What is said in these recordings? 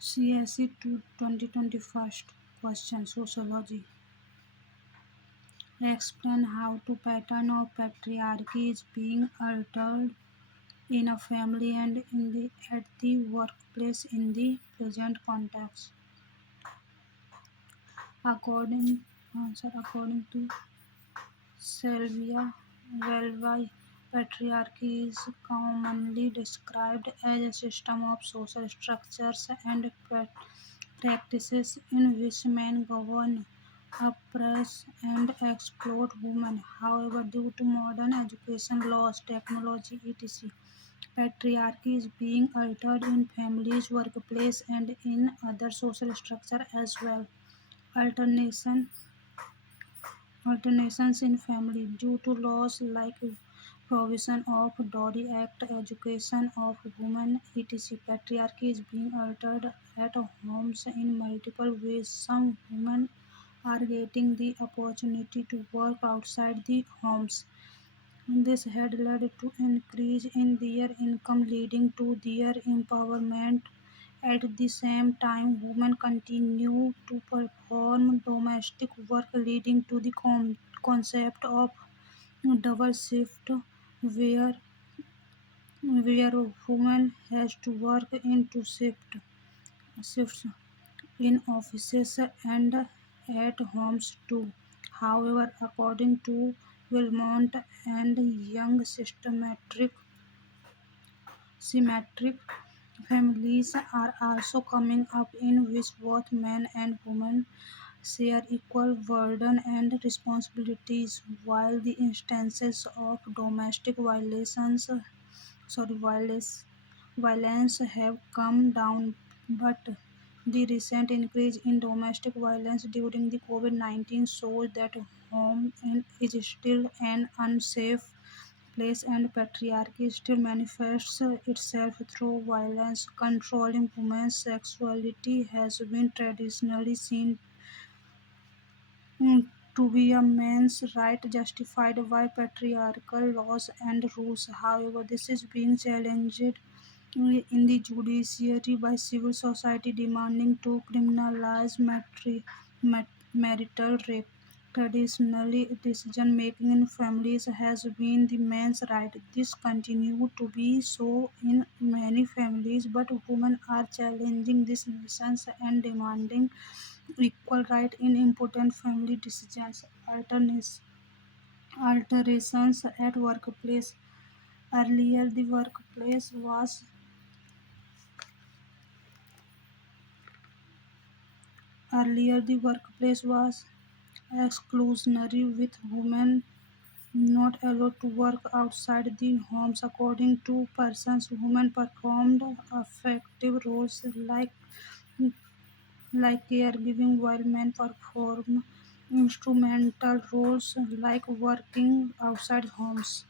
CSE 2021 question Sociology. Explain how the pattern of patriarchy is being altered in a family and at the workplace in the present context. According according to Sylvia Welby, patriarchy is commonly described as a system of social structures and practices in which men govern, oppress, and exploit women. However, due to modern education, laws, technology, etc., patriarchy is being altered in families, workplace, and in other social structures as well. Alternation Alternations in family due to laws like provision of Dowry Act, education of women, etc. Patriarchy is being altered at homes in multiple ways. Some women are getting the opportunity to work outside the homes. This had led to increase in their income leading to their empowerment. At the same time, women continue to perform domestic work leading to the concept of double shift where where a woman has to work in two shifts in offices and at homes too. However, according to Wilmont and Young, symmetric families are also coming up in which both men and women share equal burden and responsibilities, while the instances of domestic violence have come down, but the recent increase in domestic violence during the COVID-19 shows that is still an unsafe place and patriarchy still manifests itself through violence. Controlling women's sexuality has been traditionally seen to be a man's right justified by patriarchal laws and rules. However, this is being challenged in the judiciary by civil society demanding to criminalize marital rape. Traditionally, decision making in families has been the man's right. This continues to be so in many families, but women are challenging these notions and demanding equal right in important family decisions. Alterations at workplace. Earlier, the workplace was Earlier, the workplace was exclusionary with women not allowed to work outside the homes. According to persons, women performed effective roles like caregiving, while men perform instrumental roles like working outside homes.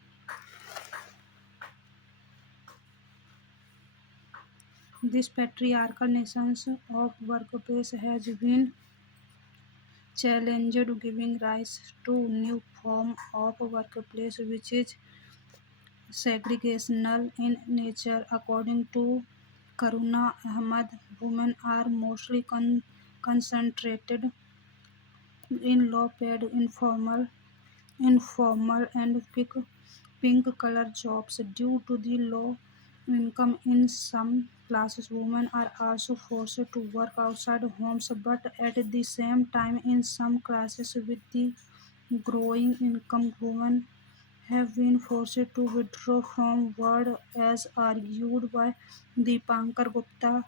This patriarchal nations of workplace has been challenged, giving rise to new form of workplace which is segregational in nature. According to Karuna Ahmad, women are mostly concentrated in low-paid informal and pink-collar jobs. Due to the low income in some classes, women are also forced to work outside homes, but at the same time, in some classes with the growing income, women have been forced to withdraw from work as argued by Deepankar Gupta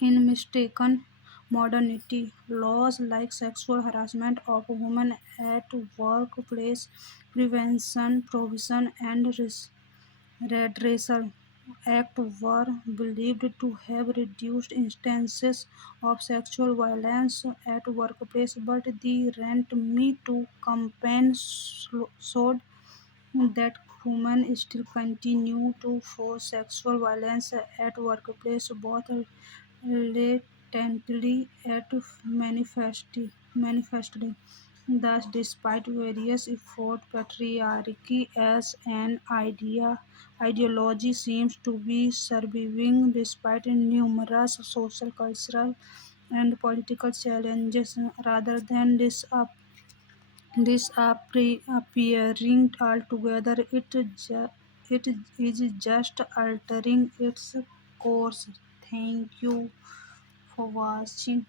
in Mistaken Modernity. Laws like sexual harassment of women at workplace prevention, provision, and redressal act were believed to have reduced instances of sexual violence at workplace, but the Rent Me Too campaign showed that women still continue to face sexual violence at workplace, both latently and manifestly. Thus, despite various efforts, patriarchy as an ideology seems to be surviving despite numerous social, cultural, and political challenges rather than disappearing altogether. It is just altering its course. Thank you for watching.